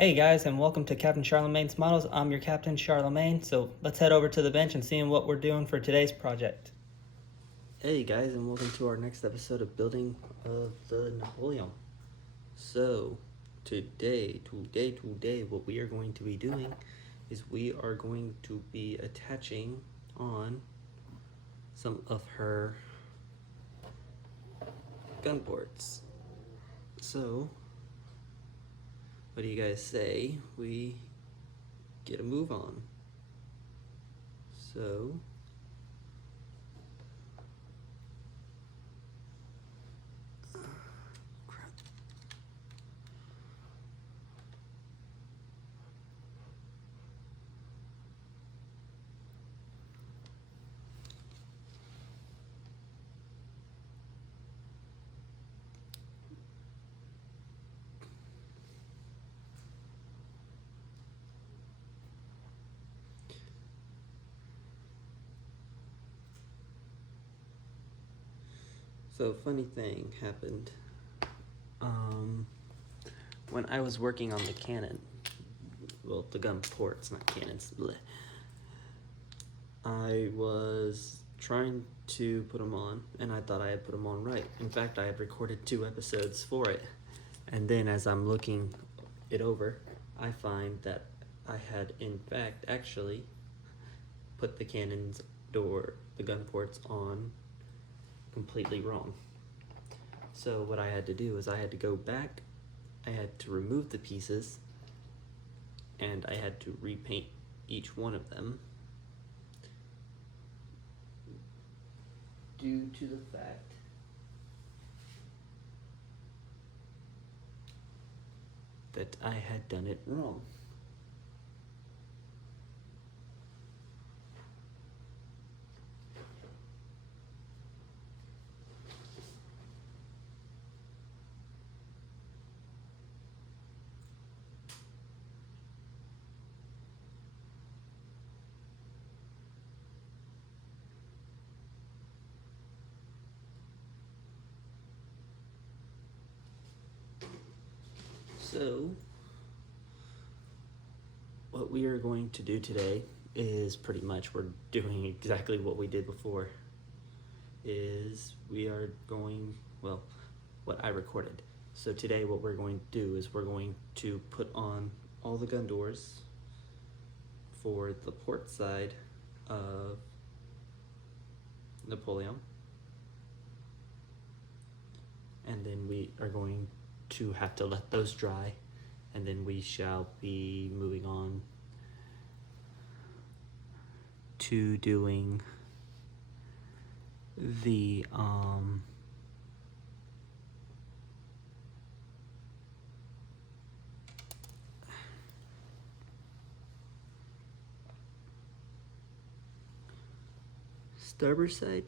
Hey guys, and welcome to Captain Charlemagne's Models. I'm your Captain Charlemagne, so let's head over to the bench and see what we're doing for today's project. Hey guys, and welcome to our next episode of Building of the Napoleon. So, today, what we are going to be doing is we are going to be attaching on some of her gun ports. So, what do you guys say we get a move on? So, crap. So, funny thing happened. When I was working on the cannon, well, the gun ports, not cannons, bleh, I was trying to put them on, and I thought I had put them on right. In fact, I had recorded 2 episodes for it. And then as I'm looking it over, I find that I had, in fact, actually put the cannons or the gun ports on completely wrong. So what I had to do is I had to go back, I had to remove the pieces, and I had to repaint each one of them due to the fact that I had done it wrong. So, what we are going to do today is pretty much we're doing exactly what we did before. Is we are going, well, what I recorded. So today what we're going to do is we're going to put on all the gun doors for the port side of Napoleon. And then we are going to have to let those dry, and then we shall be moving on to doing the starboard side.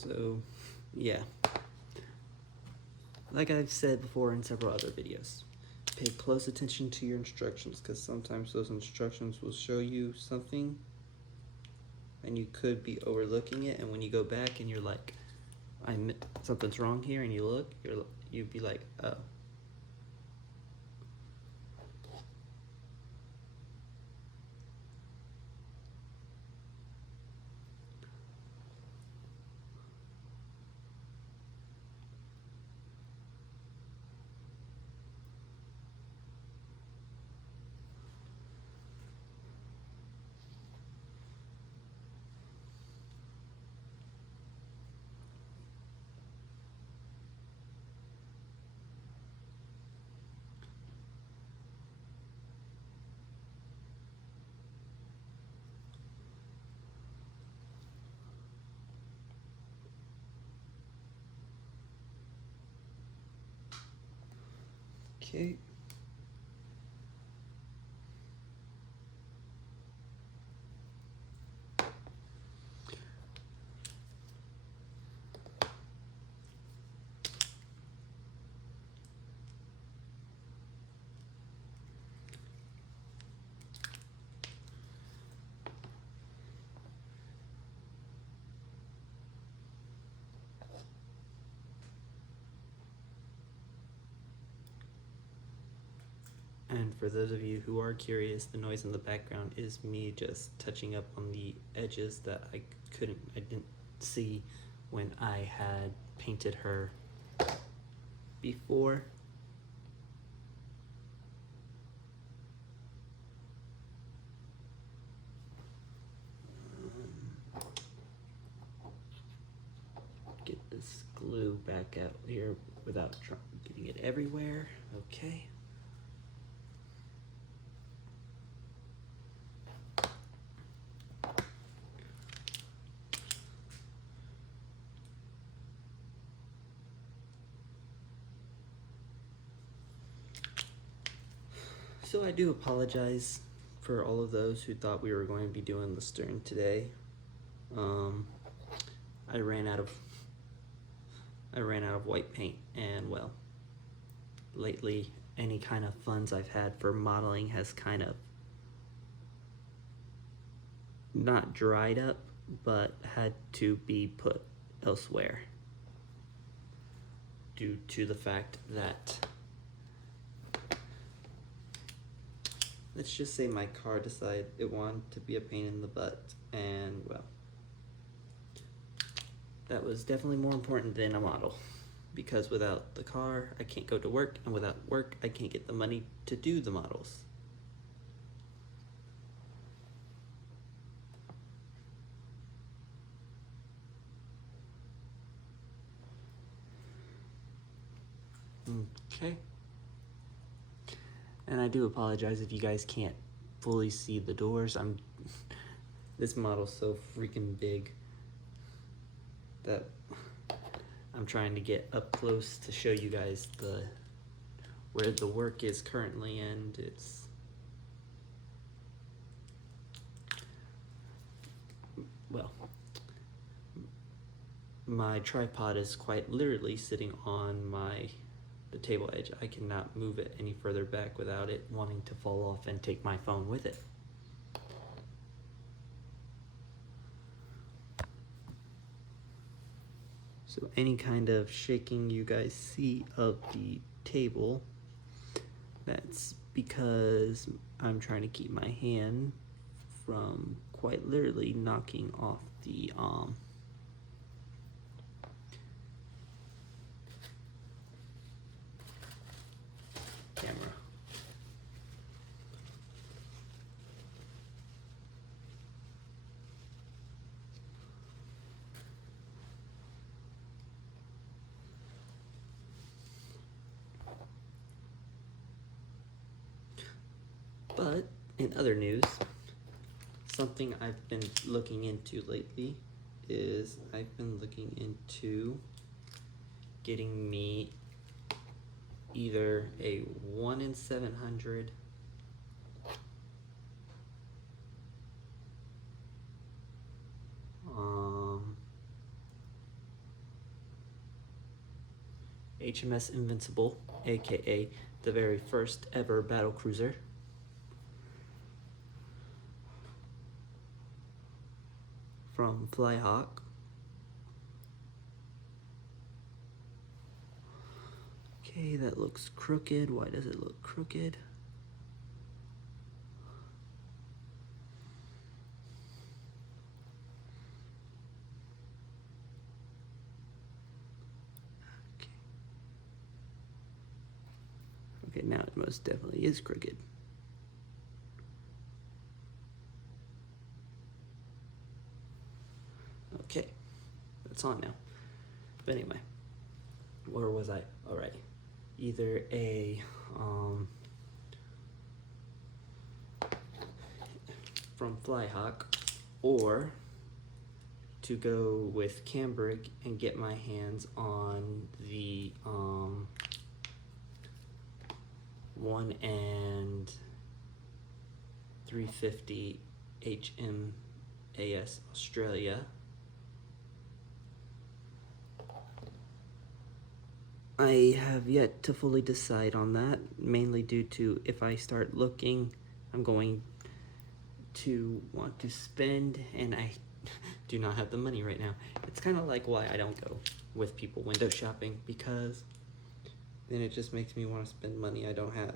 So, yeah. Like I've said before in several other videos, pay close attention to your instructions, because sometimes those instructions will show you something and you could be overlooking it, and when you go back and you're like, something's wrong here, and you look, you'd be like, oh. Okay. And for those of you who are curious, the noise in the background is me just touching up on the edges that I didn't see when I had painted her before. Get this glue back out here without getting it everywhere. Okay. So I do apologize for all of those who thought we were going to be doing the stern today. I ran out of white paint, and well, lately any kind of funds I've had for modeling has kind of not dried up, but had to be put elsewhere due to the fact that, let's just say, my car decided it wanted to be a pain in the butt, and well, that was definitely more important than a model, because without the car I can't go to work, and without work I can't get the money to do the models. Okay. And I do apologize if you guys can't fully see the doors. This model's so freaking big that I'm trying to get up close to show you guys where the work is currently, and it's well, my tripod is quite literally sitting on the table edge. I cannot move it any further back without it wanting to fall off and take my phone with it. So any kind of shaking you guys see of the table, that's because I'm trying to keep my hand from quite literally knocking off the camera. But in other news, something I've been looking into lately is I've been looking into getting me either a 1 in 700 HMS Invincible, aka the very first ever battle cruiser, from Flyhawk. Okay, that looks crooked. Why does it look crooked? Okay, now it most definitely is crooked. Okay, that's on now. But anyway, where was I? All right, either a from Flyhawk, or to go with cambric and get my hands on the 1 and 350 HMAS Australia. I have yet to fully decide on that, mainly due to if I start looking, I'm going to want to spend, and I do not have the money right now. It's kind of like why I don't go with people window shopping, because then it just makes me want to spend money I don't have.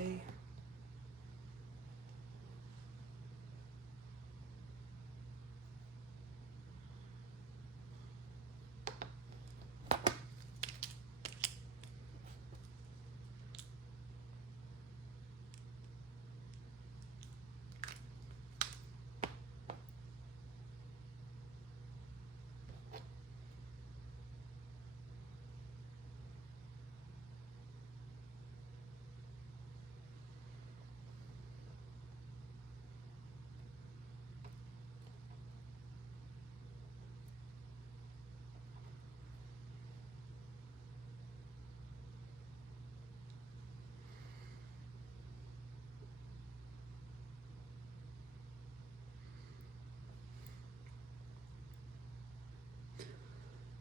Okay.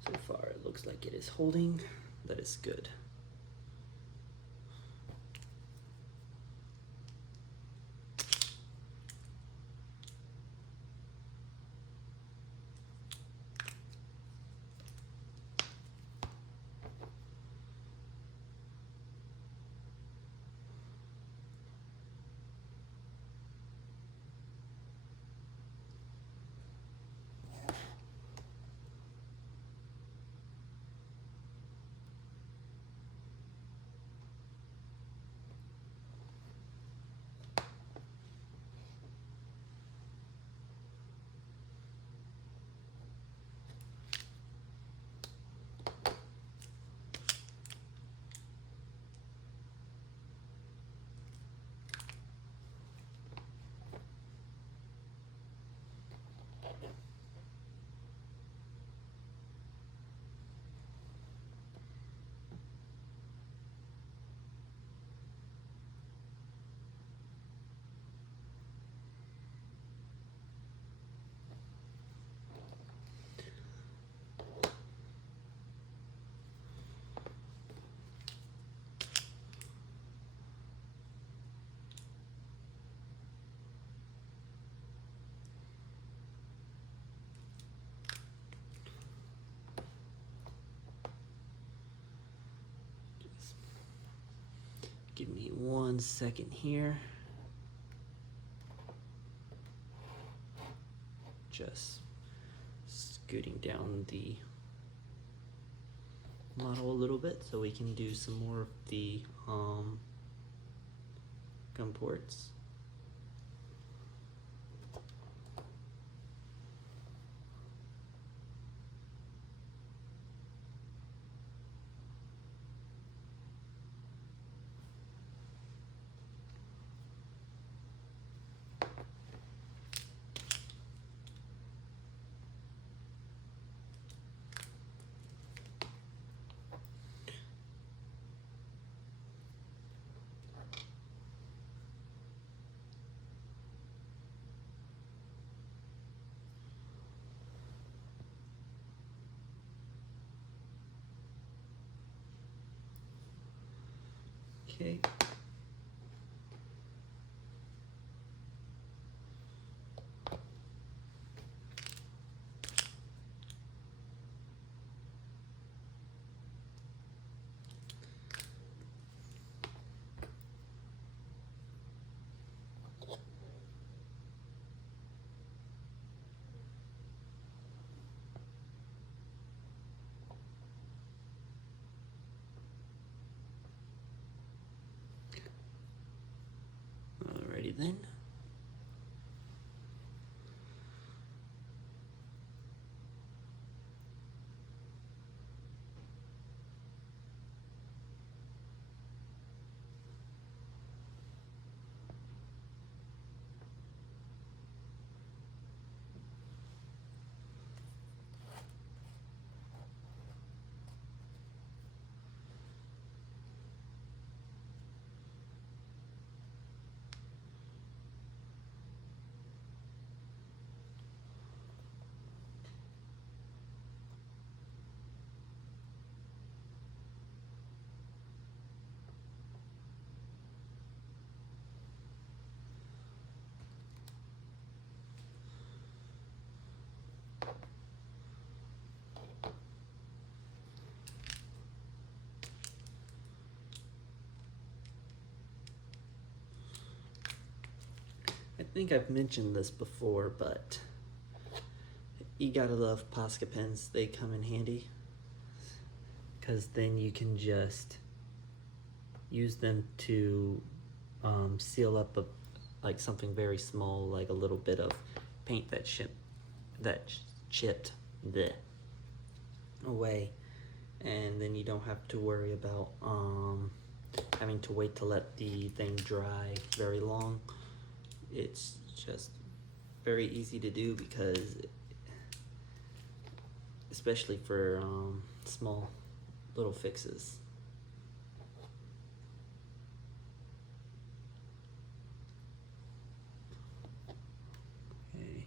So far, it looks like it is holding. That is good. Give me 1 second here. Just scooting down the model a little bit so we can do some more of the gum ports. Okay. Alrighty then. think I've mentioned this before, but you gotta love Posca pens. They come in handy because then you can just use them to seal up like something very small, like a little bit of paint that chipped away, and then you don't have to worry about having to wait to let the thing dry very long. It's just very easy to do because, especially for small little fixes. Okay.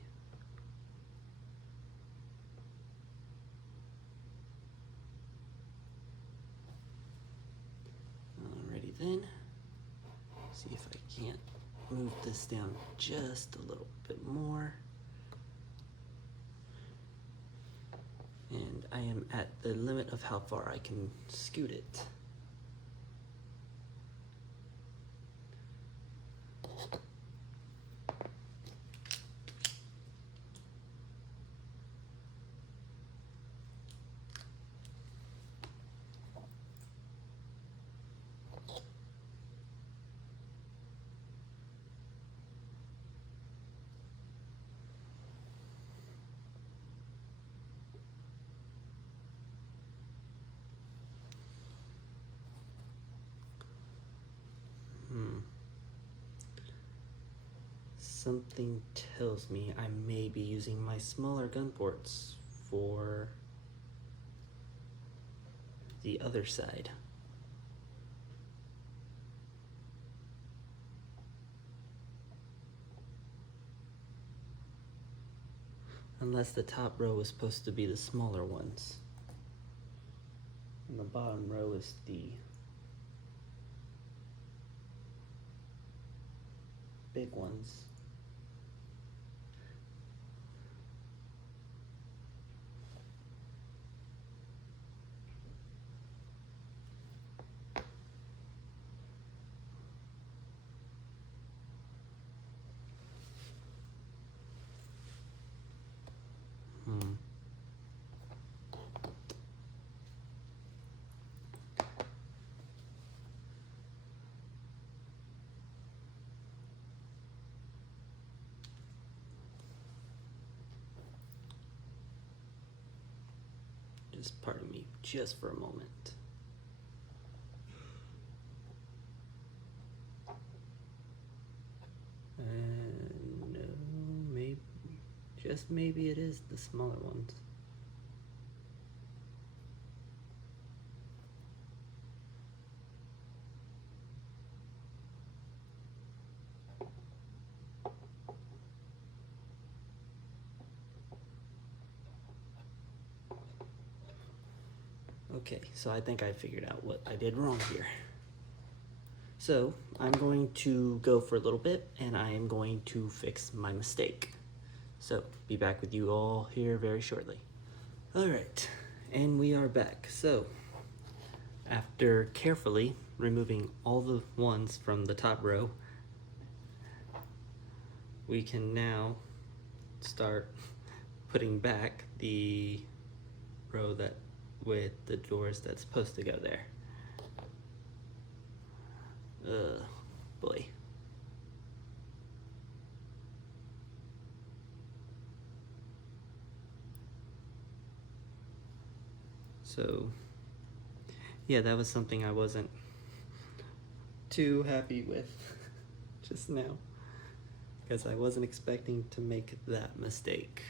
Alrighty then. See if I can't move this down just a little bit more. And I am at the limit of how far I can scoot it. Something tells me I may be using my smaller gun ports for the other side. Unless the top row is supposed to be the smaller ones, and the bottom row is the big ones. Just pardon me just for a moment. No, maybe, just maybe it is the smaller ones. Okay, so I think I figured out what I did wrong here. So I'm going to go for a little bit and I am going to fix my mistake. So be back with you all here very shortly. All right, and we are back. So after carefully removing all the ones from the top row, we can now start putting back the row that with the doors that's supposed to go there. Boy. So, yeah, that was something I wasn't too happy with just now, because I wasn't expecting to make that mistake.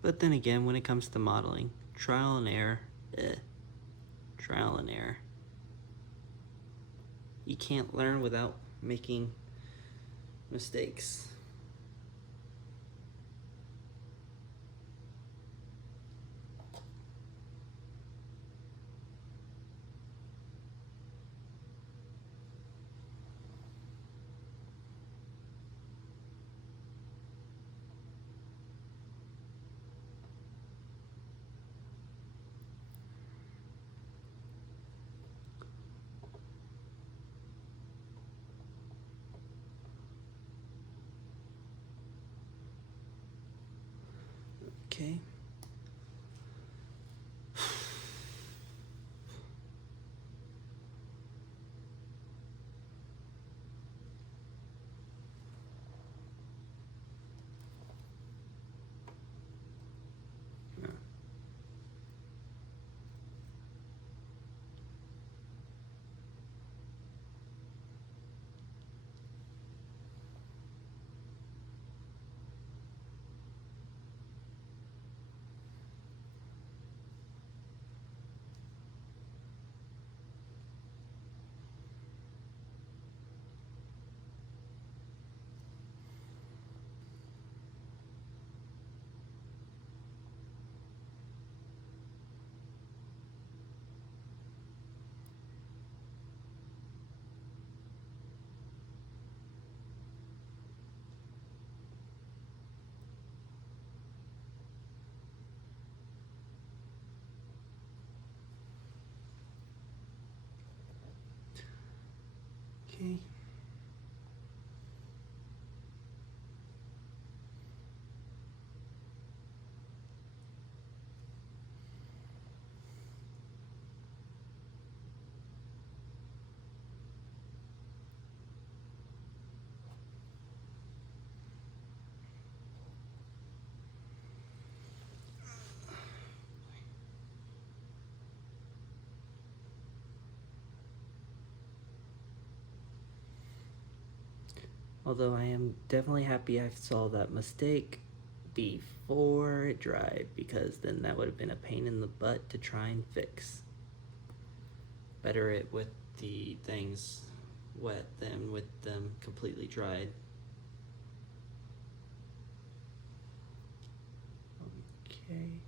But then again, when it comes to modeling, trial and error, trial and error. You can't learn without making mistakes. Okay. Okay. Although I am definitely happy I saw that mistake before it dried, because then that would have been a pain in the butt to try and fix. Better it with the things wet than with them completely dried. Okay.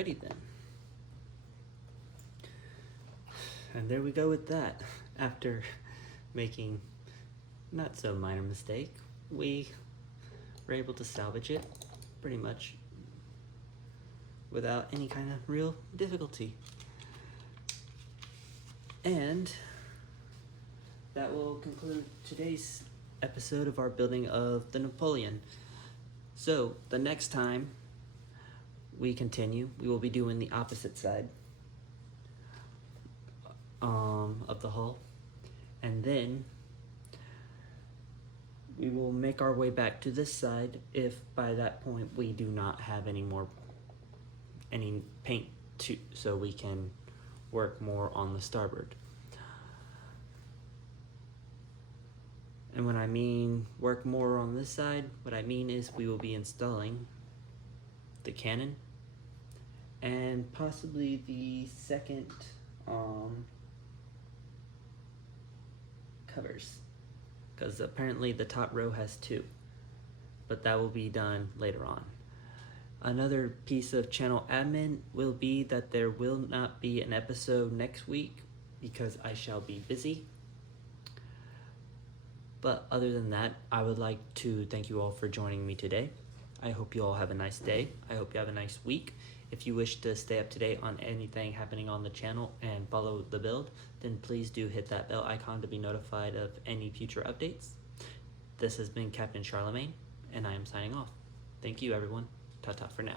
Alrighty then. And there we go with that. After making not so minor mistake, we were able to salvage it pretty much without any kind of real difficulty. And that will conclude today's episode of our building of the Napoleon. So the next time we continue, we will be doing the opposite side of the hull, and then we will make our way back to this side if by that point we do not have any paint so we can work more on the starboard. And when I mean work more on this side, what I mean is we will be installing the cannon and possibly the second covers, because apparently the top row has two, but that will be done later on. Another piece of channel admin will be that there will not be an episode next week because I shall be busy. But other than that, I would like to thank you all for joining me today. I hope you all have a nice day. I hope you have a nice week. If you wish to stay up to date on anything happening on the channel and follow the build, then please do hit that bell icon to be notified of any future updates. This has been Captain Charlemagne, and I am signing off. Thank you, everyone. Ta-ta for now.